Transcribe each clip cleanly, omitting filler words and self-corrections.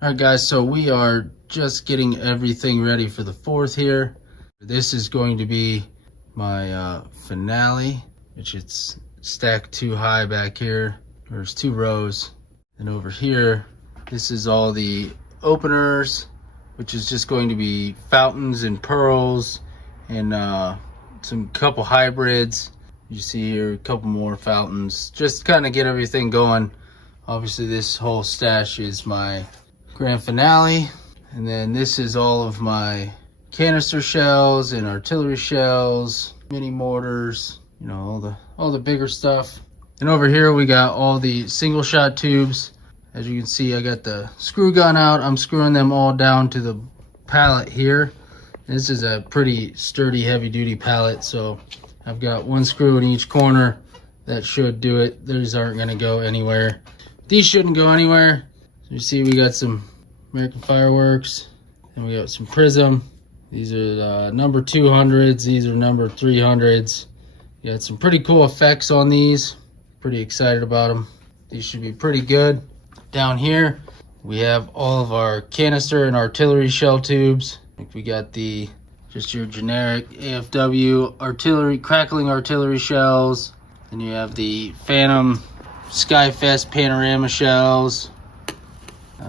All right, guys, so we are just getting everything ready for the 4th here. This is going to be my finale, which it's stacked too high back here. There's 2 rows. And over here, this is all the openers, which is just going to be fountains and pearls and some couple hybrids. You see here a couple more fountains. Just kind of get everything going. Obviously, this whole stash is my grand finale, and then this is all of my canister shells and artillery shells, mini mortars, you know, all the bigger stuff. And over here we got all the single shot tubes. As you can see, I got the screw gun out. I'm screwing them all down to the pallet here. This is a pretty sturdy, heavy duty pallet, so I've got 1 screw in each corner. That should do it. These aren't going to go anywhere. These shouldn't go anywhere. So you see we got some American Fireworks, and we got some Prism. These are number 200s. These are number 300s. You got some pretty cool effects on these. Pretty excited about them. These should be pretty good. Down here, we have all of our canister and artillery shell tubes. We got just your generic AFW artillery, crackling artillery shells. Then you have the Phantom Skyfest panorama shells.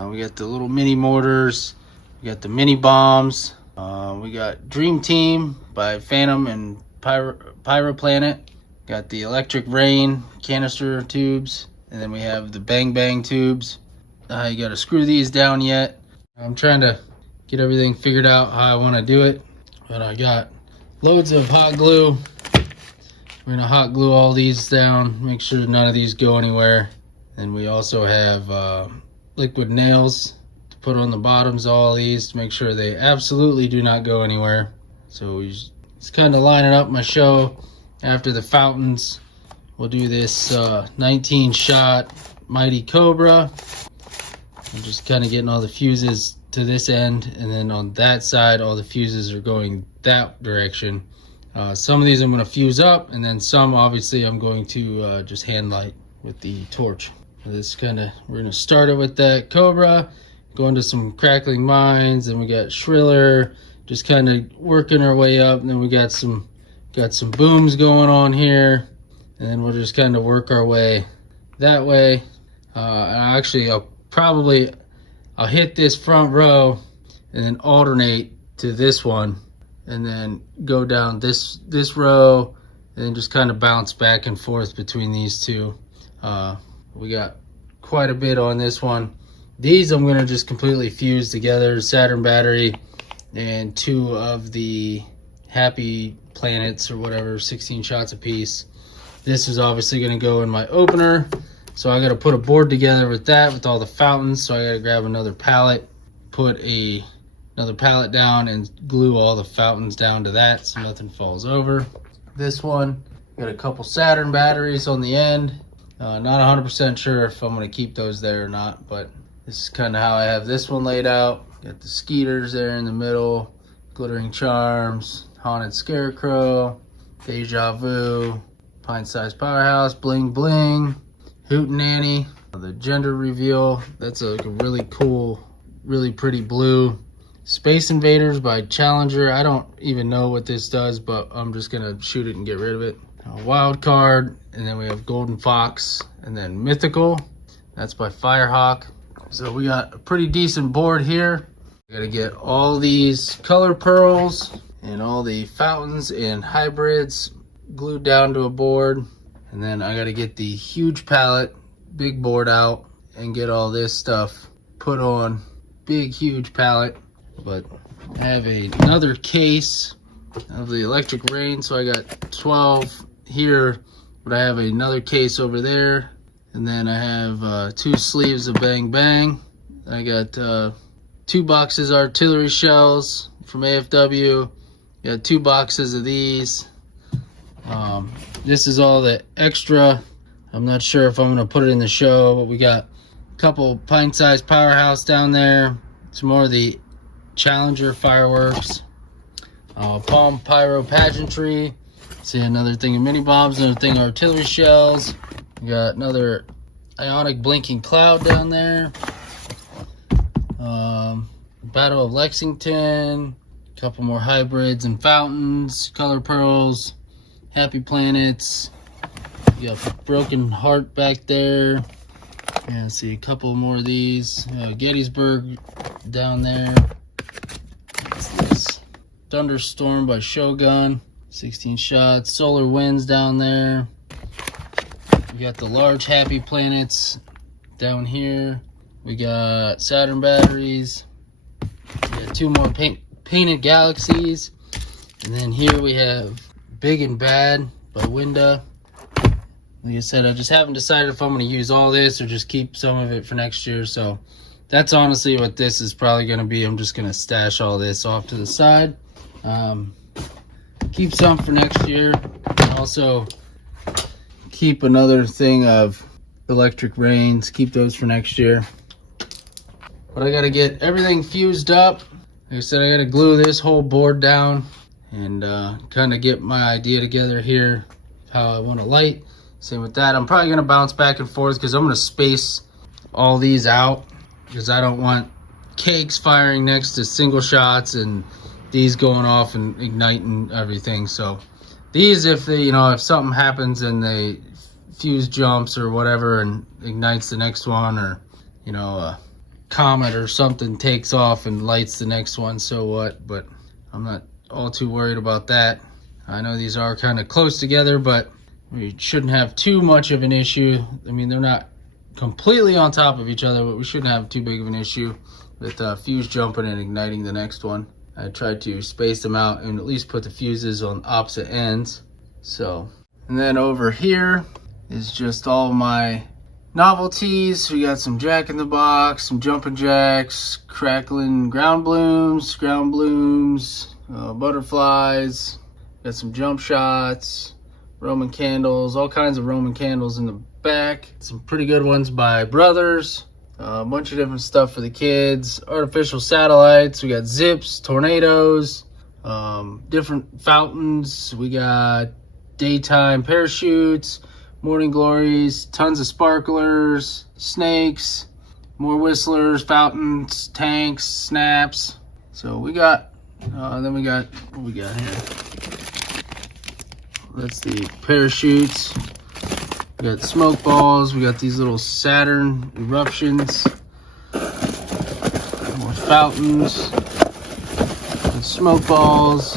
We got the little mini mortars. We got the mini bombs. We got Dream Team by Phantom and Pyroplanet. Got the Electric Rain canister tubes. And then we have the Bang Bang tubes. You got to screw these down yet. I'm trying to get everything figured out how I want to do it. But I got loads of hot glue. We're going to hot glue all these down. Make sure none of these go anywhere. And we also have liquid nails to put on the bottoms of all these to make sure they absolutely do not go anywhere. So we just kind of lining up my show. After the fountains, we'll do this 19 shot Mighty Cobra. I'm just kind of getting all the fuses to this end, and then on that side all the fuses are going that direction. Some of these I'm going to fuse up, and then some obviously I'm going to just hand light with the torch. This we're going to start it with that Cobra, go into some crackling mines, and we got Shriller, just kind of working our way up, and then we got some booms going on here, and then we'll just kind of work our way that way. Actually, I'll hit this front row and then alternate to this one, and then go down this row, and then just kind of bounce back and forth between these two. We got quite a bit on this one. These I'm going to just completely fuse together. Saturn battery and 2 of the Happy Planets or whatever, 16 shots a piece. This is obviously going to go in my opener. So I got to put a board together with that, with all the fountains. So I got to grab another pallet, put another pallet down, and glue all the fountains down to that so nothing falls over. This one, got a couple Saturn batteries on the end. Not 100% sure if I'm going to keep those there or not, but this is kind of how I have this one laid out. Got the Skeeters there in the middle, Glittering Charms, Haunted Scarecrow, Deja Vu, Pint Size Powerhouse, Bling Bling, Hootenanny, the gender reveal. That's a really cool, really pretty blue. Space Invaders by Challenger. I don't even know what this does, but I'm just going to shoot it and get rid of it. A wild card, and then we have Golden Fox, and then Mythical. That's by Firehawk. So we got a pretty decent board here. We got to get all these color pearls and all the fountains and hybrids glued down to a board. And then I got to get the huge pallet, big board out, and get all this stuff put on. Big, huge pallet. But I have another case of the Electric Rain, so I got 12 here, but I have another case over there. And then I have 2 sleeves of Bang Bang. I got 2 boxes artillery shells from AFW. Got 2 boxes of these. This is all the extra. I'm not sure if I'm going to put it in the show, but we got a couple pint-sized Powerhouse down there. Some more of the Challenger fireworks. Palm Pyro Pageantry. See, another thing of mini bombs, another thing of artillery shells. We got another Ionic Blinking Cloud down there. Battle of Lexington, a couple more hybrids and fountains, color pearls, happy planets. You got Broken Heart back there. And see a couple more of these. Gettysburg down there. What's this? Thunderstorm by Shogun, 16 shots. Solar Winds down there. We got the large happy planets down here. We got Saturn batteries. We got two more painted galaxies. And then here we have Big and Bad by Winda. Like I said, I just haven't decided if I'm going to use all this or just keep some of it for next year. So that's honestly what this is probably going to be. I'm just going to stash all this off to the side. Keep some for next year. And also keep another thing of Electric Rains. Keep those for next year. But I got to get everything fused up. Like I said, I got to glue this whole board down and kind of get my idea together here, how I want to light. Same with that. I'm probably going to bounce back and forth because I'm going to space all these out because I don't want cakes firing next to single shots and these going off and igniting everything. So these, if they, if something happens and the fuse jumps or whatever and ignites the next one, or a comet or something takes off and lights the next one, so what? But I'm not all too worried about that. I know these are kind of close together, but we shouldn't have too much of an issue. I mean, they're not completely on top of each other, but we shouldn't have too big of an issue with fuse jumping and igniting the next one. I tried to space them out and at least put the fuses on opposite ends. So, and then over here is just all my novelties. We got some Jack in the Box, some jumping jacks, crackling ground blooms, butterflies. Got some jump shots, Roman candles, all kinds of Roman candles in the back. Some pretty good ones by Brothers. A bunch of different stuff for the kids. Artificial satellites. We got zips, tornadoes, different fountains. We got daytime parachutes, morning glories, tons of sparklers, snakes, more whistlers, fountains, tanks, snaps. So we got, then we got, what we got here? That's the parachutes. We got smoke balls. We got these little Saturn eruptions. More fountains. And smoke balls.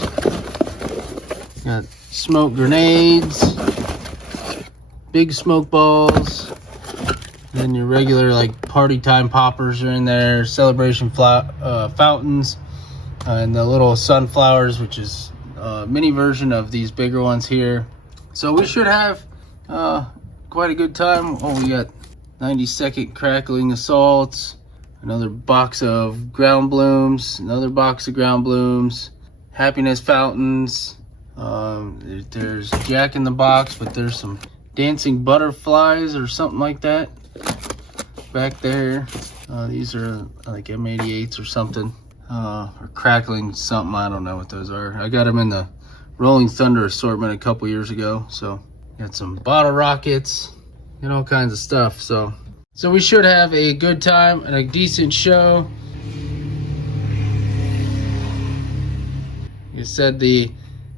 Got smoke grenades. Big smoke balls. Then your regular like party time poppers are in there. Celebration fountains. And the little sunflowers, which is a mini version of these bigger ones here. So we should have quite a good time. Oh, we got 90-second crackling assaults, another box of ground blooms, another box of ground blooms, happiness fountains. There's Jack in the Box, but there's some dancing butterflies or something like that back there. These are like M88s or something. Or crackling something, I don't know what those are. I got them in the Rolling Thunder assortment a couple years ago. So got some bottle rockets and all kinds of stuff. So we should have a good time and a decent show. You said the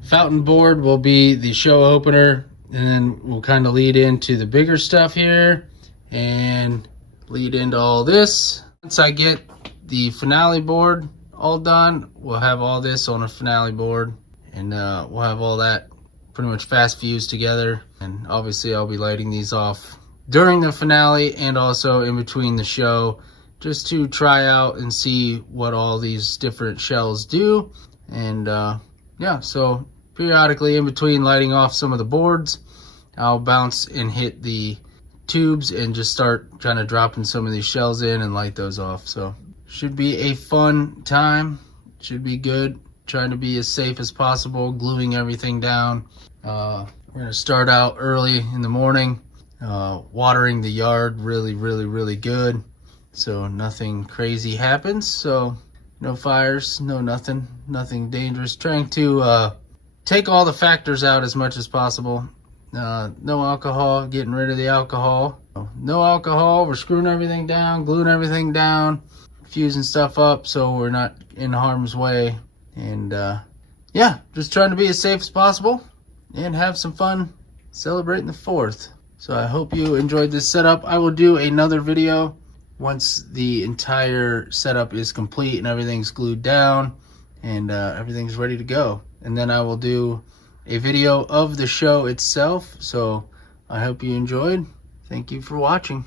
fountain board will be the show opener, and then we'll kind of lead into the bigger stuff here and lead into all this. Once I get the finale board all done, we'll have all this on a finale board, and we'll have all that pretty much fast fused together. And obviously I'll be lighting these off during the finale and also in between the show, just to try out and see what all these different shells do. And yeah, so periodically in between lighting off some of the boards, I'll bounce and hit the tubes and just start kind of dropping some of these shells in and light those off. So should be a fun time. Should be good. Trying to be as safe as possible, gluing everything down. We're gonna start out early in the morning, watering the yard really good, so nothing crazy happens. So no fires, nothing dangerous. Trying to take all the factors out as much as possible. No alcohol, getting rid of the alcohol. No alcohol, we're screwing everything down, gluing everything down, fusing stuff up so we're not in harm's way. And yeah, just trying to be as safe as possible and have some fun celebrating the 4th. So I hope you enjoyed this setup. I will do another video once the entire setup is complete and everything's glued down and everything's ready to go. And then I will do a video of the show itself. So I hope you enjoyed. Thank you for watching.